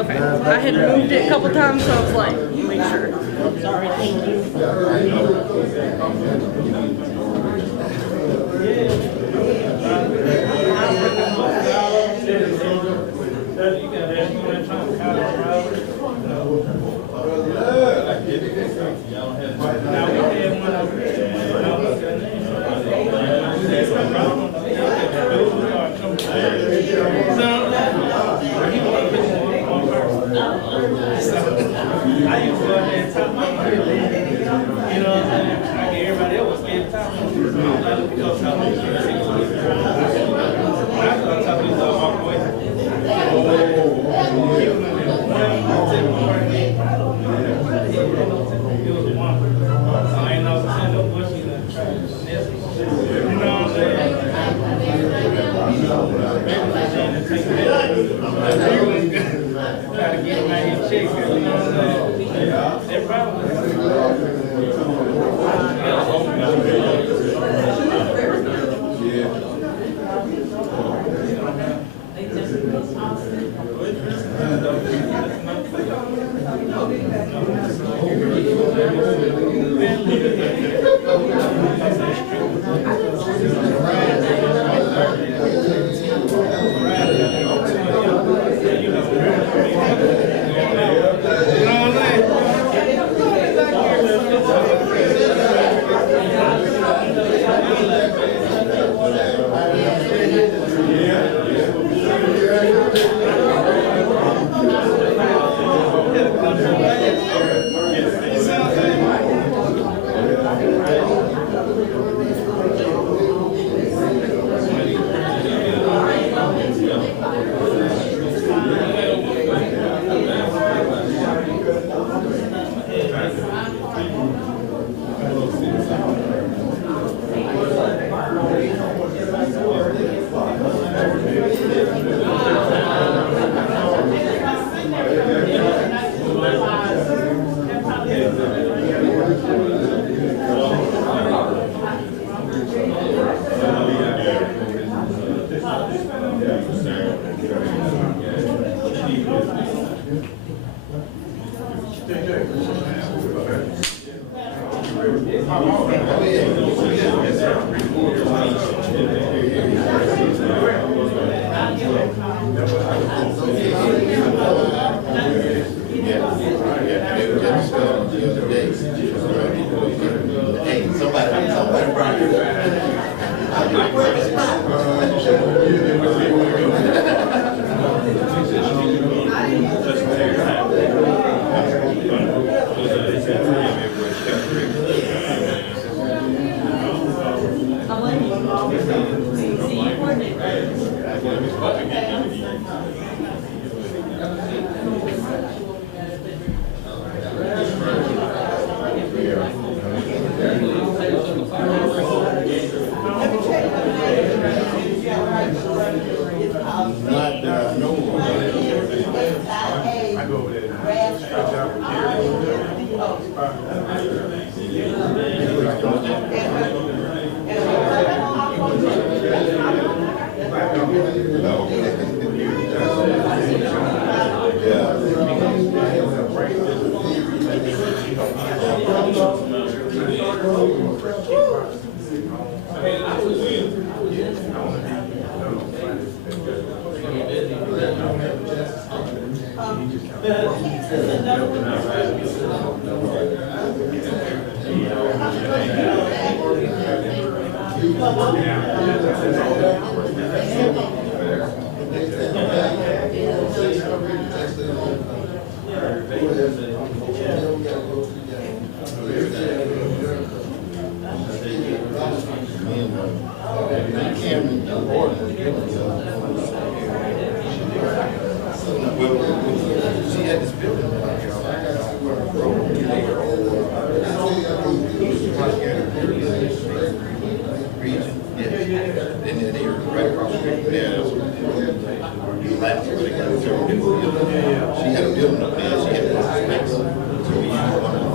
Okay, I had moved it a couple times, so I was like, make sure. Sorry, thank you. house, but they got several different buildings. She had a building up there, she had a space. So we used one of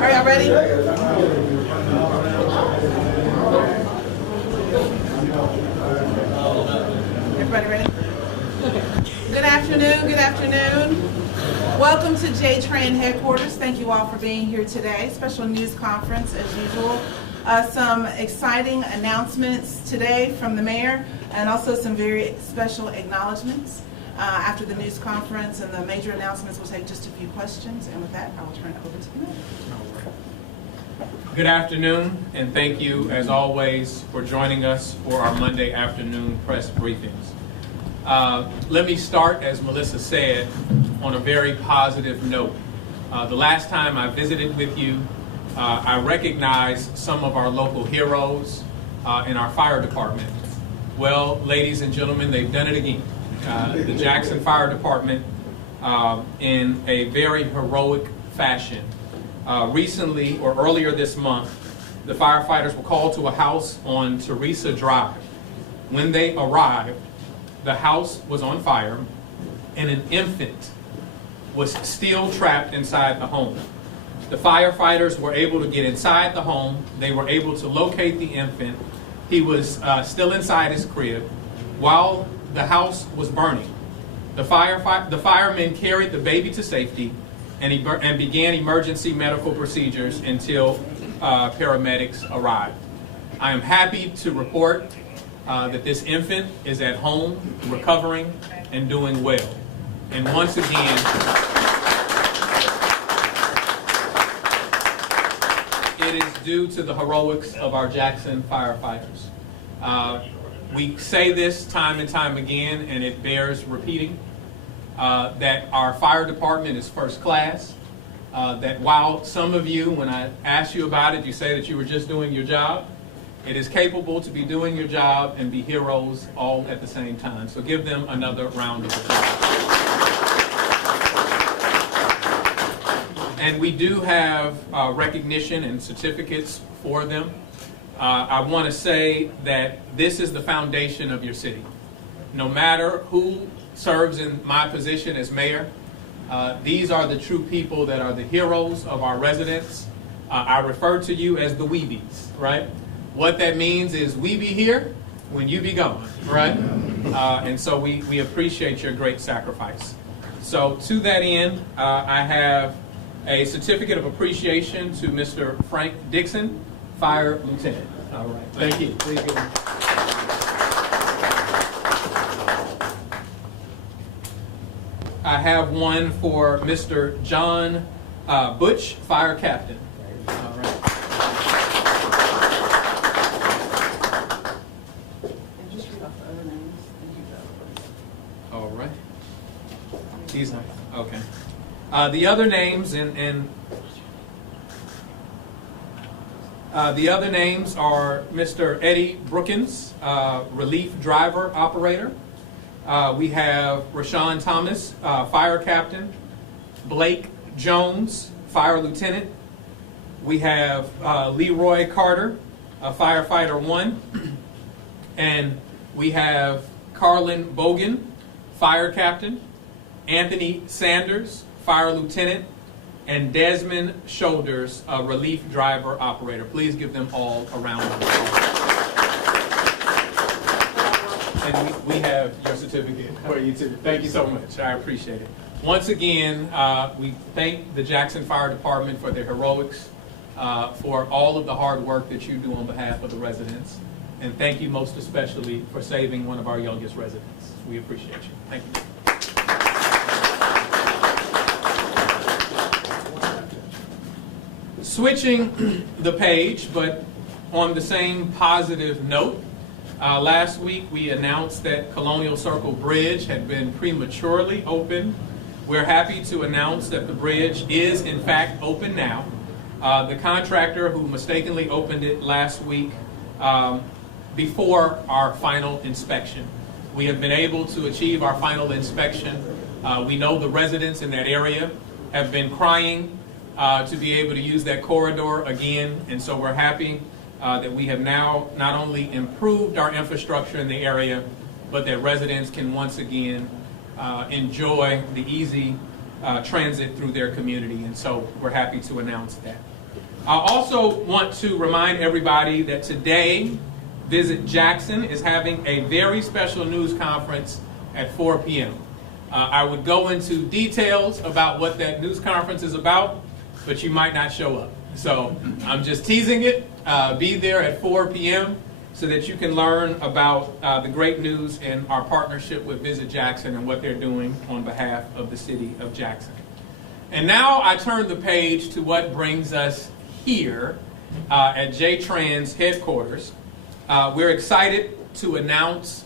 Are y'all ready? Everybody ready? Okay. Good afternoon, good afternoon. Welcome to JTRAN headquarters. Thank you all for being here today. Special news conference as usual. Some exciting announcements today from the mayor and also some very special acknowledgments. After the news conference and the major announcements, we'll take just a few questions. And with that, I will turn it over to the mayor. Good afternoon, and thank you, as always, for joining us for our Monday afternoon press briefings. Let me start, as Melissa said, on a very positive note. The last time I visited with you, I recognized some of our local heroes in our fire department. Well, ladies and gentlemen, they've done it again. The Jackson Fire Department, in a very heroic fashion. Recently, or earlier this month, the firefighters were called to a house on Teresa Drive. When they arrived, the house was on fire and an infant was still trapped inside the home. The firefighters were able to get inside the home. They were able to locate the infant. He was still inside his crib while the house was burning. The firemen carried the baby to safety and began emergency medical procedures until paramedics arrived. I am happy to report that this infant is at home, recovering, and doing well. And once again, it is due to the heroics of our Jackson firefighters. We say this time and time again, and it bears repeating, that our fire department is first class, that while some of you, when I asked you about it, you say that you were just doing your job, it is capable to be doing your job and be heroes all at the same time. So give them another round of applause. And we do have recognition and certificates for them. I want to say that this is the foundation of your city. No matter who serves in my position as mayor, these are the true people that are the heroes of our residents. I refer to you as the Wlbts, right? What that means is we be here when you be gone, right? And so we appreciate your great sacrifice. So to that end, I have a certificate of appreciation to Mr. Frank Dixon, Fire Lieutenant. All right, thank you. Please give him. I have one for Mr. John Butch, Fire Captain. All right. And just read off the other names. Thank you, Joe. All right. These are okay. The other names the other names are Mr. Eddie Brookins, Relief Driver Operator. We have Rashawn Thomas, Fire Captain. Blake Jones, Fire Lieutenant. We have Leroy Carter, Firefighter 1. And we have Carlin Bogan, Fire Captain. Anthony Sanders, Fire Lieutenant. And Desmond Shoulders, Relief Driver Operator. Please give them all a round of applause. And we have your certificate for you too. Thank you so much. I appreciate it. Once again, we thank the Jackson Fire Department for their heroics, for all of the hard work that you do on behalf of the residents. And thank you most especially for saving one of our youngest residents. We appreciate you. Thank you. Switching the page, but on the same positive note, last week we announced that Colonial Circle Bridge had been prematurely opened. We're happy to announce that the bridge is in fact open now. The contractor who mistakenly opened it last week before our final inspection. We have been able to achieve our final inspection. We know the residents in that area have been crying to be able to use that corridor again, and so we're happy that we have now not only improved our infrastructure in the area, but that residents can once again enjoy the easy transit through their community, and so we're happy to announce that. I also want to remind everybody that today, Visit Jackson is having a very special news conference at 4 p.m. I would go into details about what that news conference is about, but you might not show up. So I'm just teasing it. Be there at 4 p.m. so that you can learn about the great news and our partnership with Visit Jackson and what they're doing on behalf of the city of Jackson. And now I turn the page to what brings us here at JTRAN's headquarters. We're excited to announce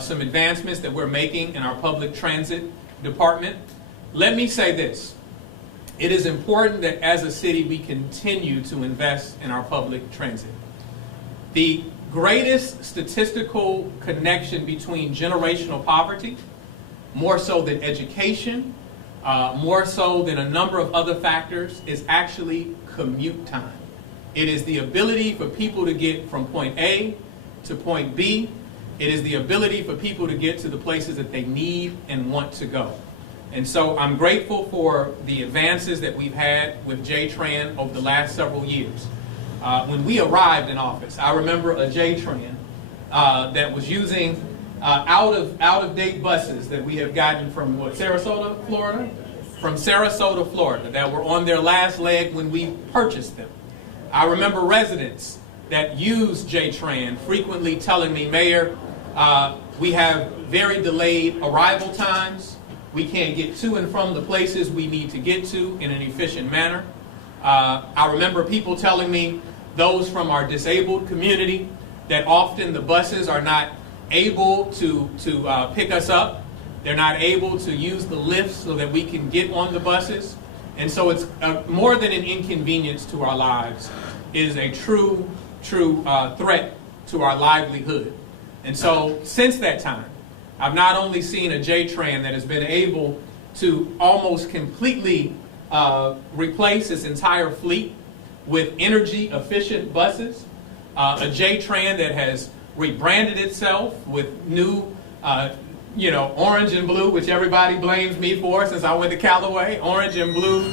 some advancements that we're making in our public transit department. Let me say this. It is important that as a city we continue to invest in our public transit. The greatest statistical connection between generational poverty, more so than education, more so than a number of other factors, is actually commute time. It is the ability for people to get from point A to point B. It is the ability for people to get to the places that they need and want to go. And so I'm grateful for the advances that we've had with JTRAN over the last several years. When we arrived in office, I remember a JTRAN that was using out-of-date buses that we have gotten from Sarasota, Florida? From Sarasota, Florida, that were on their last leg when we purchased them. I remember residents that use JTRAN frequently telling me, Mayor, we have very delayed arrival times. We can't get to and from the places we need to get to in an efficient manner. I remember people telling me, those from our disabled community, that often the buses are not able to pick us up. They're not able to use the lifts so that we can get on the buses. And so it's more than an inconvenience to our lives. It is a true threat to our livelihood. And so since that time, I've not only seen a JTRAN that has been able to almost completely replace its entire fleet with energy efficient buses, a JTRAN that has rebranded itself with new orange and blue, which everybody blames me for since I went to Callaway, orange and blue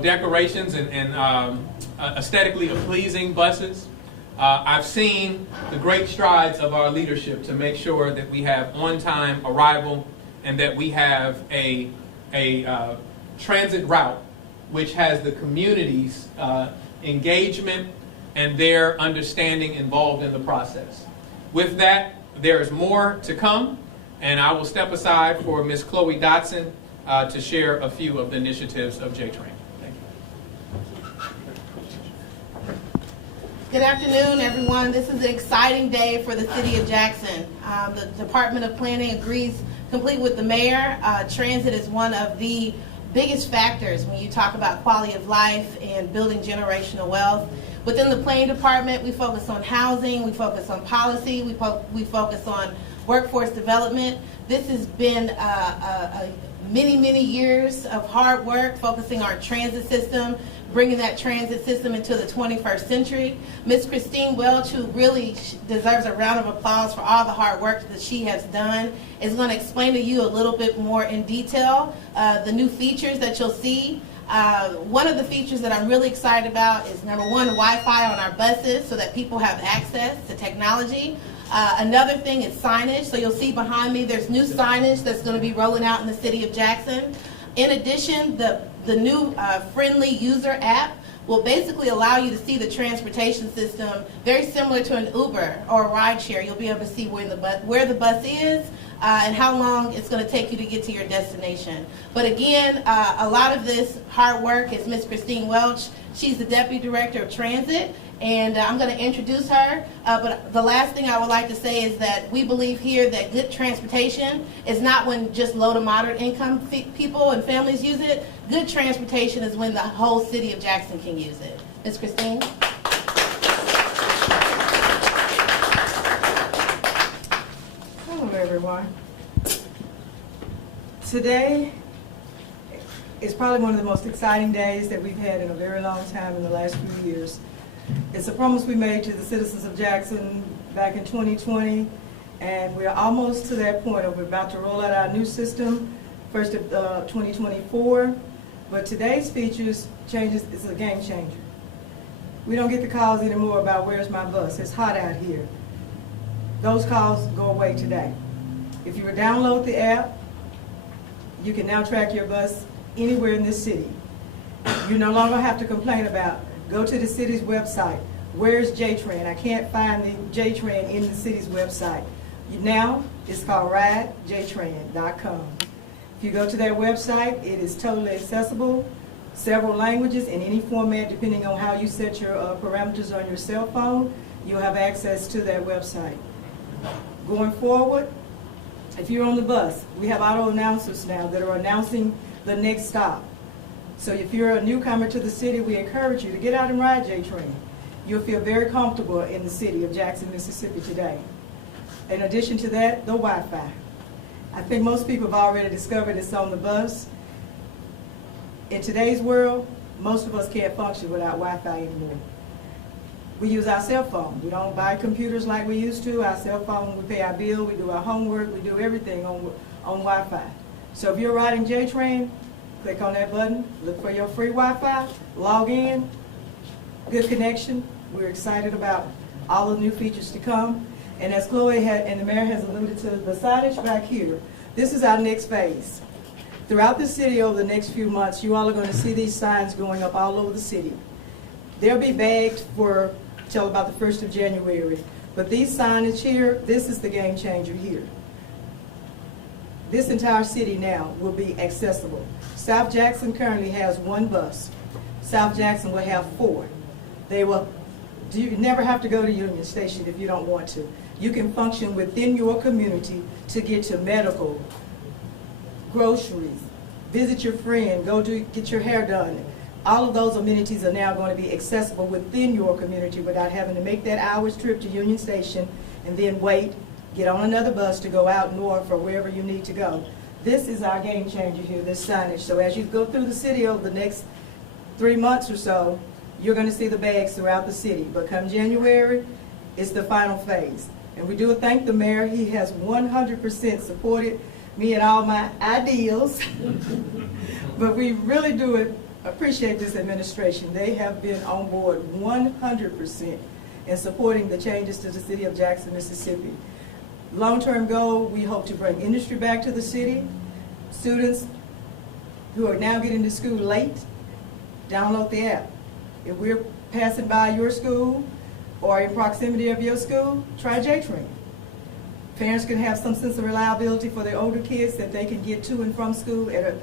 decorations and aesthetically pleasing buses. I've seen the great strides of our leadership to make sure that we have on-time arrival and that we have a transit route which has the community's engagement and their understanding involved in the process. With that, there is more to come, and I will step aside for Ms. Chloe Dotson to share a few of the initiatives of JTRAN. Thank you. Good afternoon, everyone. This is an exciting day for the City of Jackson. The Department of Planning agrees completely with the mayor. Transit is one of the biggest factors when you talk about quality of life and building generational wealth. Within the planning department, we focus on housing, we focus on policy, we focus on workforce development. This has been many years of hard work focusing on our transit system, bringing that transit system into the 21st century. Ms. Christine Welch, who really deserves a round of applause for all the hard work that she has done, is going to explain to you a little bit more in detail the new features that you'll see. One of the features that I'm really excited about is, number one, Wi-Fi on our buses so that people have access to technology. Another thing is signage. So you'll see behind me there's new signage that's going to be rolling out in the City of Jackson. In addition, the new friendly user app will basically allow you to see the transportation system very similar to an Uber or a rideshare. You'll be able to see where the bus is and how long it's going to take you to get to your destination. But again, a lot of this hard work is Ms. Christine Welch. She's the Deputy Director of Transit, and I'm going to introduce her. But the last thing I would like to say is that we believe here that good transportation is not when just low to moderate income people and families use it. Good transportation is when the whole City of Jackson can use it. Ms. Christine? Hello, everyone. Today is probably one of the most exciting days that we've had in a very long time in the last few years. It's a promise we made to the citizens of Jackson back in 2020, and we're almost to that point of we're about to roll out our new system, first of 2024. But today's features changes is a game changer. We don't get the calls anymore about where's my bus, it's hot out here. Those calls go away today. If you download the app, You can now track your bus anywhere in this city. You no longer have to complain about, go to the city's website. Where's JTRAN? I can't find the JTRAN in the city's website. Now, it's called ridejtran.com. If you go to that website, it is totally accessible, several languages in any format depending on how you set your parameters on your cell phone. You'll have access to that website. Going forward, if you're on the bus, we have auto announcers now that are announcing the next stop. So if you're a newcomer to the city, we encourage you to get out and ride JTRAN. You'll feel very comfortable in the city of Jackson, Mississippi today. In addition to that, the Wi-Fi. I think most people have already discovered it's on the bus. In today's world, most of us can't function without Wi-Fi anymore. We use our cell phone. We don't buy computers like we used to. Our cell phone, we pay our bill, we do our homework, we do everything on Wi-Fi. So if you're riding JTRAN, click on that button, look for your free Wi-Fi, log in, good connection. We're excited about all the new features to come. And as Chloe and the mayor has alluded to, the signage back here, this is our next phase. Throughout the city over the next few months, you all are going to see these signs going up all over the city. They'll be bagged for till about the 1st of January. But these signage here, this is the game changer here. This entire city now will be accessible. South Jackson currently has 1 bus. South Jackson will have 4. You never have to go to Union Station if you don't want to. You can function within your community to get to medical, groceries, visit your friend, get your hair done. All of those amenities are now going to be accessible within your community without having to make that hour's trip to Union Station and then wait, get on another bus to go out north or wherever you need to go. This is our game changer here, this signage. So as you go through the city over the next 3 months or so, you're going to see the bags throughout the city. But come January, it's the final phase. And we do thank the mayor. He has 100% supported me and all my ideals. But we really do appreciate this administration. They have been on board 100% in supporting the changes to the city of Jackson, Mississippi. Long-term goal, we hope to bring industry back to the city. Students who are now getting to school late, download the app. If we're passing by your school or in proximity of your school, try JTRAN. Parents can have some sense of reliability for their older kids that they can get to and from school at a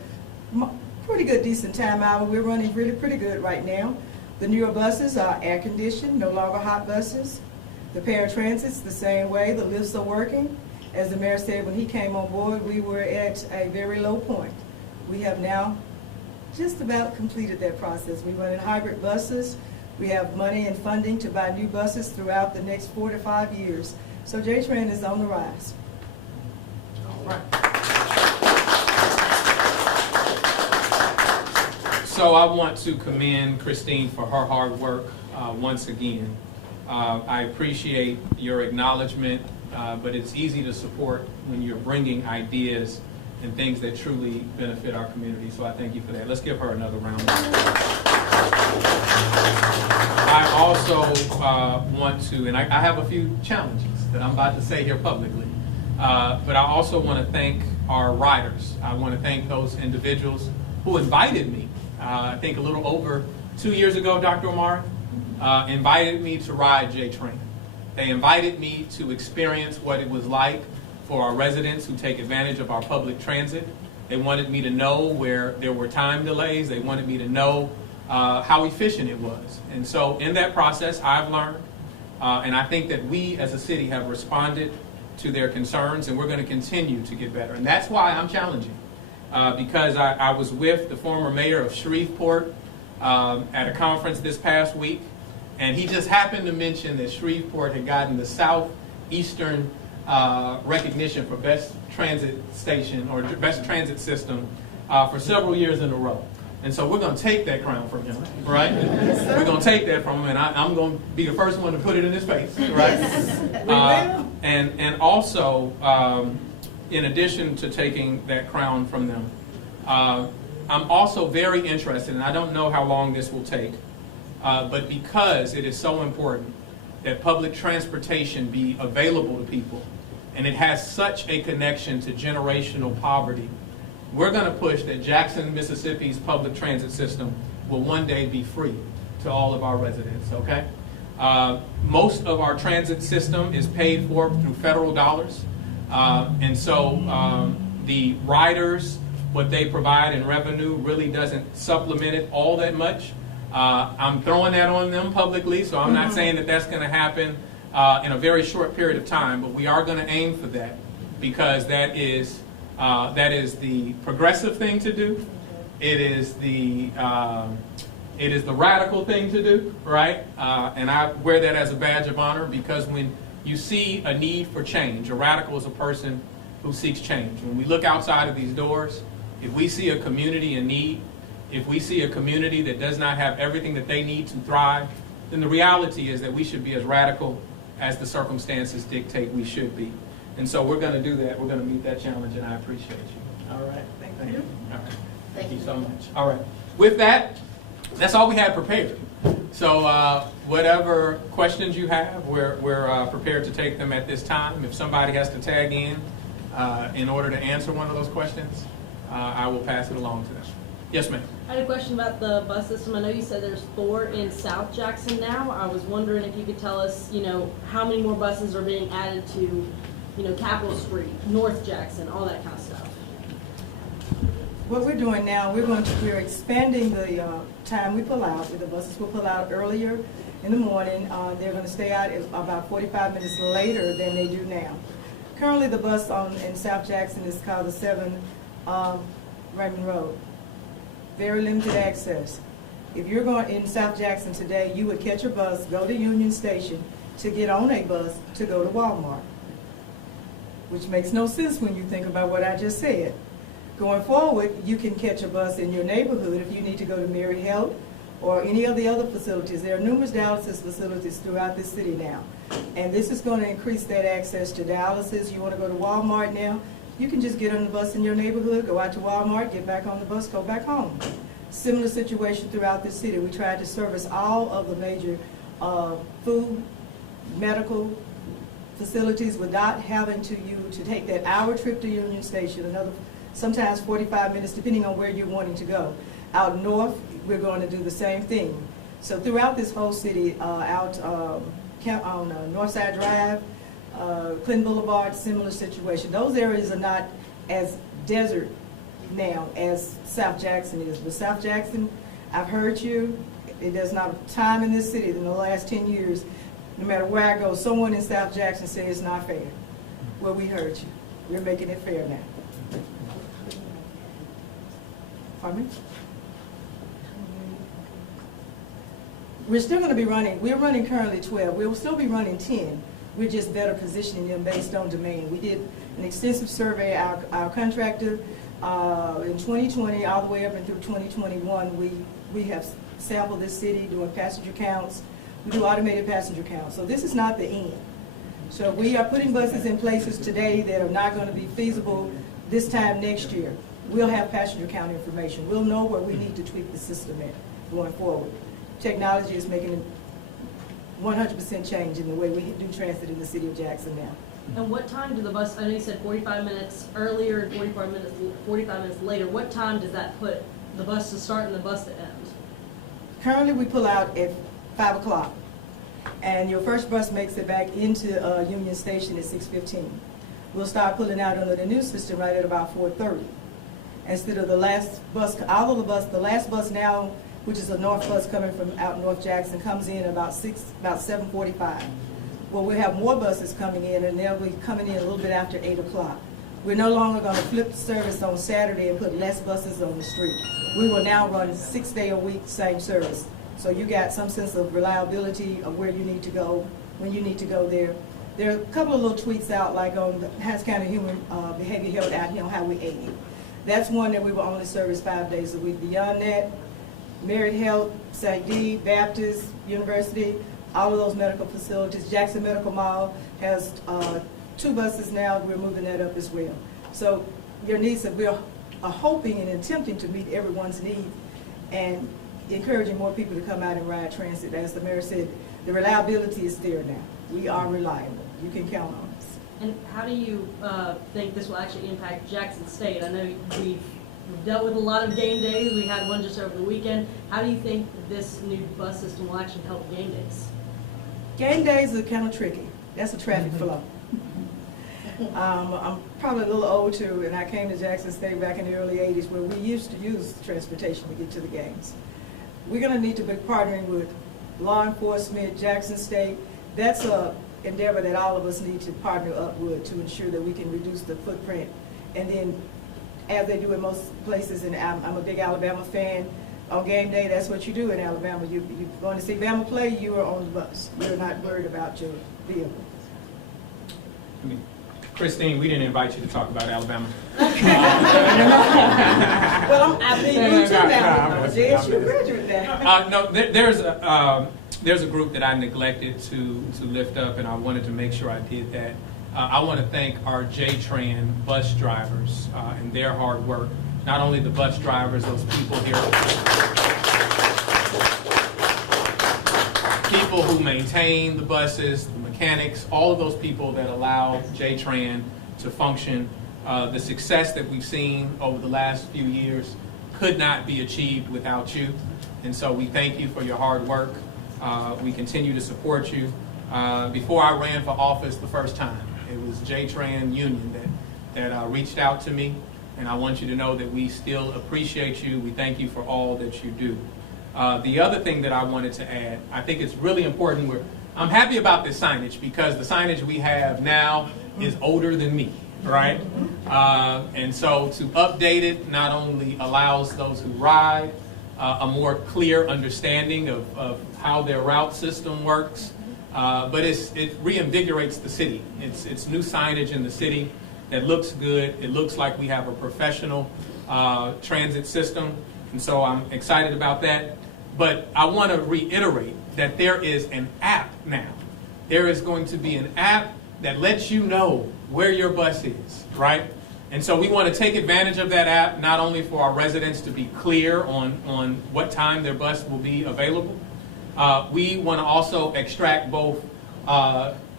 pretty good, decent time hour. We're running really pretty good right now. The newer buses are air conditioned, no longer hot buses. The paratransit's the same way. The lifts are working. As the mayor said, when he came on board, we were at a very low point. We have now just about completed that process. We run in hybrid buses. We have money and funding to buy new buses throughout the next 4 to 5 years. So JTRAN is on the rise. All right. So I want to commend Christine for her hard work once again. I appreciate your acknowledgement, but it's easy to support when you're bringing ideas and things that truly benefit our community. So I thank you for that. Let's give her another round. I also want to, and I have a few challenges that I'm about to say here publicly, but I also want to thank our riders. I want to thank those individuals who invited me, I think a little over 2 years ago, Dr. Omar, invited me to ride JTRAN. They invited me to experience what it was like for our residents who take advantage of our public transit. They wanted me to know where there were time delays. They wanted me to know how efficient it was. And so in that process, I've learned, and I think that we as a city have responded to their concerns, and we're going to continue to get better. And that's why I'm challenging, because I was with the former mayor of Shreveport at a conference this past week, and he just happened to mention that Shreveport had gotten the Southeastern recognition for best transit station or best transit system for several years in a row. And so we're going to take that crown from him, right? We're going to take that from him, and I'm going to be the first one to put it in his face, right? And also, in addition to taking that crown from them, I'm also very interested, and I don't know how long this will take, but because it is so important that public transportation be available to people, and it has such a connection to generational poverty, we're going to push that Jackson, Mississippi's public transit system will one day be free to all of our residents, okay? Most of our transit system is paid for through federal dollars. And so the riders, what they provide in revenue really doesn't supplement it all that much. I'm throwing that on them publicly, so I'm not saying that that's going to happen in a very short period of time, but we are going to aim for that because that is the progressive thing to do. It is the radical thing to do, right? And I wear that as a badge of honor because when you see a need for change, a radical is a person who seeks change. When we look outside of these doors, if we see a community in need, if we see a community that does not have everything that they need to thrive, then the reality is that we should be as radical as the circumstances dictate we should be. And so we're going to do that. We're going to meet that challenge, and I appreciate you. All right? Thank you. All right. Thank you so much. All right. With that, that's all we had prepared. So whatever questions you have, we're prepared to take them at this time. If somebody has to tag in order to answer one of those questions, I will pass it along to them. Yes, ma'am. I had a question about the bus system. I know you said there's 4 in South Jackson now. I was wondering if you could tell us, how many more buses are being added to, Capitol Street, North Jackson, all that kind of stuff. What we're doing now, we're expanding the time we pull out. The buses will pull out earlier in the morning. They're going to stay out about 45 minutes later than they do now. Currently, the bus in South Jackson is called the 7 Raymond Road. Very limited access. If you're going in South Jackson today, you would catch a bus, go to Union Station to get on a bus to go to Walmart, which makes no sense when you think about what I just said. Going forward, you can catch a bus in your neighborhood if you need to go to Mary Health or any of the other facilities. There are numerous dialysis facilities throughout the city now. And this is going to increase that access to dialysis. You want to go to Walmart now, you can just get on the bus in your neighborhood, go out to Walmart, get back on the bus, go back home. Similar situation throughout the city. We tried to service all of the major food, medical facilities without having to take that hour trip to Union Station, another sometimes 45 minutes, depending on where you're wanting to go. Out north, we're going to do the same thing. So throughout this whole city, out on Northside Drive, Clinton Boulevard, similar situation. Those areas are not as desert now as South Jackson is. But South Jackson, I've heard you. There's not a time in this city in the last 10 years, no matter where I go, someone in South Jackson says it's not fair. Well, we heard you. We're making it fair now. Pardon me? We're still going to be running. We're running currently 12. We'll still be running 10. We're just better positioning them based on demand. We did an extensive survey. Our contractor in 2020 all the way up and through 2021, we have sampled this city doing passenger counts. We do automated passenger counts. So this is not the end. So we are putting buses in places today that are not going to be feasible this time next year. We'll have passenger count information. We'll know where we need to tweak the system at going forward. Technology is making a 100% change in the way we do transit in the city of Jackson now. And what time do the bus, I know you said 45 minutes earlier and 45 minutes later. What time does that put the bus to start and the bus to end? Currently, we pull out at 5 o'clock. And your first bus makes it back into Union Station at 6:15. We'll start pulling out under the new system right at about 4:30. Instead of the last bus, the last bus now, which is a north bus coming from out North Jackson, comes in about 7:45. Well, we'll have more buses coming in, and they'll be coming in a little bit after 8 o'clock. We're no longer going to flip the service on Saturday and put less buses on the street. We will now run 6 days a week, same service. So you got some sense of reliability of where you need to go, when you need to go there. There are a couple of little tweaks out, like on the Hines County Human Behavior Health out here on Highway 80. That's one that we will only service 5 days a week. Beyond that, Merit Health, SACD, Baptist, University, all of those medical facilities. Jackson Medical Mall has 2 buses now. We're moving that up as well. So your needs, we are hoping and attempting to meet everyone's needs and encouraging more people to come out and ride transit. As the mayor said, the reliability is there now. We are reliable. You can count on us. And how do you think this will actually impact Jackson State? I know we've We've dealt with a lot of game days. We had one just over the weekend. How do you think this new bus system will actually help game days? Game days are kind of tricky. That's a traffic flow. I'm probably a little old too, and I came to Jackson State back in the early 80s where we used to use transportation to get to the games. We're going to need to be partnering with law enforcement, Jackson State. That's a endeavor that all of us need to partner up with to ensure that we can reduce the footprint. And then, as they do in most places, and I'm a big Alabama fan, on game day, that's what you do in Alabama. You're going to see Bama play, you are on the bus. You're not worried about your vehicle. I mean, Christine, we didn't invite you to talk about Alabama. Well, I'm being moved to now. I'm a JSU graduate now. No, there's a group that I neglected to lift up, and I wanted to make sure I did that. I want to thank our JTRAN bus drivers and their hard work. Not only the bus drivers, those people here, people who maintain the buses, the mechanics, all of those people that allow JTRAN to function. The success that we've seen over the last few years could not be achieved without you. And so we thank you for your hard work. We continue to support you. Before I ran for office the first time, it was JTRAN Union that reached out to me. And I want you to know that we still appreciate you. We thank you for all that you do. The other thing that I wanted to add, I think it's really important. I'm happy about this signage because the signage we have now is older than me, right? And so to update it not only allows those who ride a more clear understanding of how their route system works, but it reinvigorates the city. It's new signage in the city that looks good. It looks like we have a professional transit system, and so I'm excited about that. But I want to reiterate that there is an app now. There is going to be an app that lets you know where your bus is, right? And so we want to take advantage of that app, not only for our residents to be clear on what time their bus will be available. We want to also extract both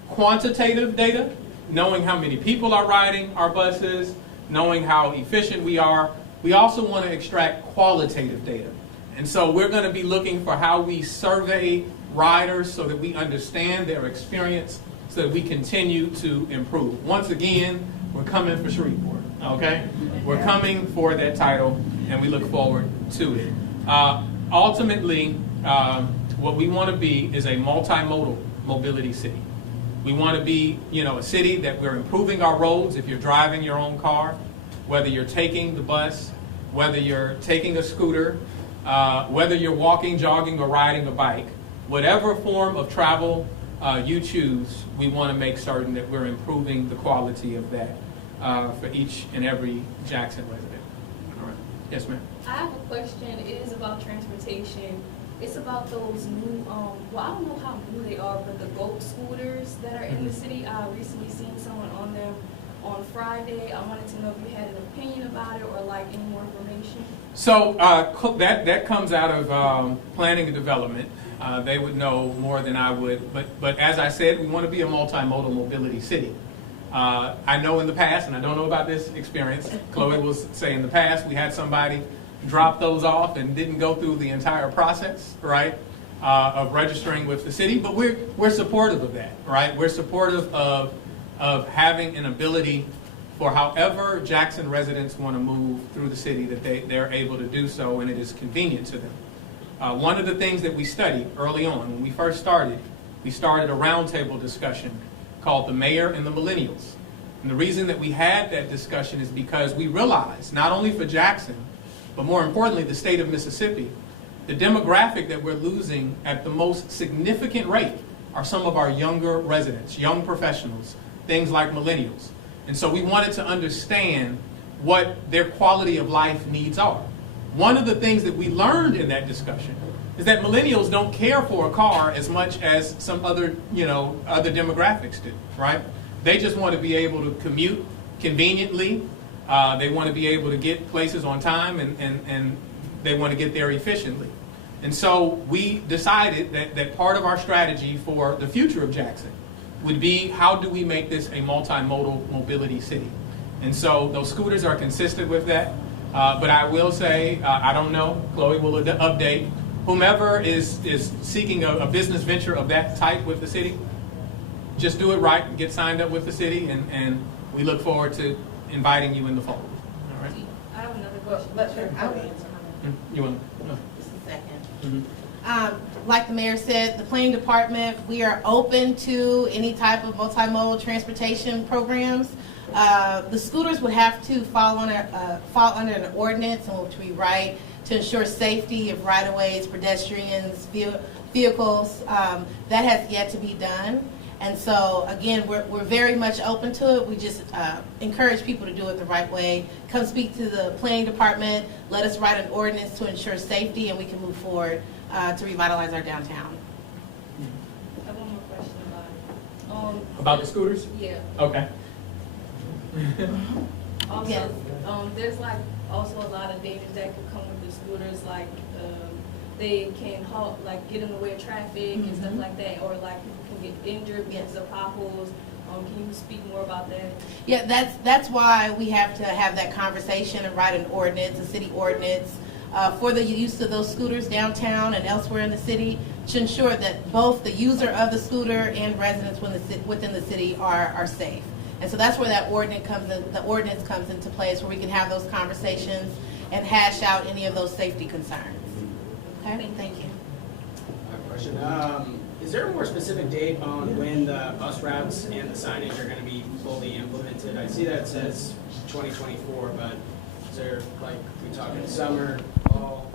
quantitative data, knowing how many people are riding our buses, knowing how efficient we are. We also want to extract qualitative data. And so we're going to be looking for how we survey riders so that we understand their experience so that we continue to improve. Once again, we're coming for Shreveport, okay? We're coming for that title, and we look forward to it. Ultimately, what we want to be is a multimodal mobility city. We want to be, a city that we're improving our roads. If you're driving your own car, whether you're taking the bus, whether you're taking a scooter, whether you're walking, jogging, or riding a bike, whatever form of travel you choose, we want to make certain that we're improving the quality of that for each and every Jackson resident. All right. Yes, ma'am. I have a question. It is about transportation. It's about those new, I don't know how new they are, but the GOAT scooters that are in the city. I recently seen someone on them on Friday. I wanted to know if you had an opinion about it or any more information. So that comes out of planning and development. They would know more than I would. But as I said, we want to be a multimodal mobility city. I know in the past, and I don't know about this experience, Chloe will say in the past we had somebody drop those off and didn't go through the entire process, right, of registering with the city. But we're supportive of that, right? We're supportive of having an ability for however Jackson residents want to move through the city that they're able to do so, and it is convenient to them. One of the things that we studied early on when we first started, we started a roundtable discussion called The Mayor and the Millennials. And the reason that we had that discussion is because we realized, not only for Jackson, but more importantly, the state of Mississippi, the demographic that we're losing at the most significant rate are some of our younger residents, young professionals, things like millennials. And so we wanted to understand what their quality of life needs are. One of the things that we learned in that discussion is that millennials don't care for a car as much as some other, other demographics do, right? They just want to be able to commute conveniently. They want to be able to get places on time, and they want to get there efficiently. And so we decided that part of our strategy for the future of Jackson would be, how do we make this a multimodal mobility city? And so those scooters are consistent with that. But I will say, I don't know, Chloe will update. Whomever is seeking a business venture of that type with the city, just do it right and get signed up with the city, and we look forward to inviting you in the fold. All right? I have another question. You want no. Just a second. Mm-hmm. Like the mayor said, the planning department, we are open to any type of multimodal transportation programs. The scooters would have to fall under an ordinance in which we write to ensure safety of right-of-ways, pedestrians, vehicles. That has yet to be done. And so, again, we're very much open to it. We just encourage people to do it the right way. Come speak to the planning department. Let us write an ordinance to ensure safety, and we can move forward to revitalize our downtown. I have one more question about it. About the scooters? Yeah. Okay. Also, Yes. there's like also a lot of dangers that could come with the scooters, like they can halt, like get in the way of traffic and stuff like that, or like people can get injured because of potholes. Can you speak more about that? Yeah, that's why we have to have that conversation and write an ordinance, a city ordinance, for the use of those scooters downtown and elsewhere in the city to ensure that both the user of the scooter and residents within the city are safe. And so that's where that ordinance comes into place, where we can have those conversations and hash out any of those safety concerns. Okay, thank you. I have a question. Is there a more specific date on when the bus routes and the signage are going to be fully implemented? I see that it says 2024, but is there, like, we talking summer, fall?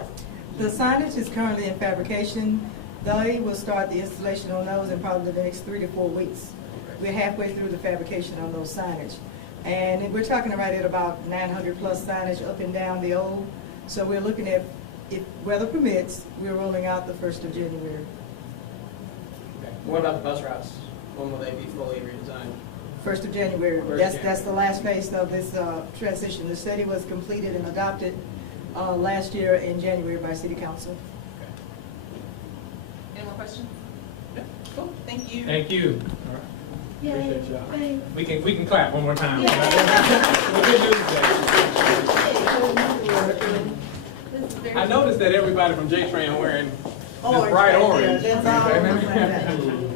The signage is currently in fabrication. They will start the installation on those in probably the next 3 to 4 weeks. We're halfway through the fabrication on those signage. And we're talking right at about 900 plus signage up and down the old. So we're looking at, if weather permits, we're rolling out the 1st of January. Okay. What about the bus routes? When will they be fully redesigned? 1st of January. That's the last phase of this transition. The study was completed and adopted last year in January by City Council. Any more questions? Yeah. Cool, thank you. Thank you. All right. Yay, Appreciate y'all. thanks. We can clap one more time. Yeah. We'll do that. I noticed that everybody from JTRAN wearing this bright orange. That's all.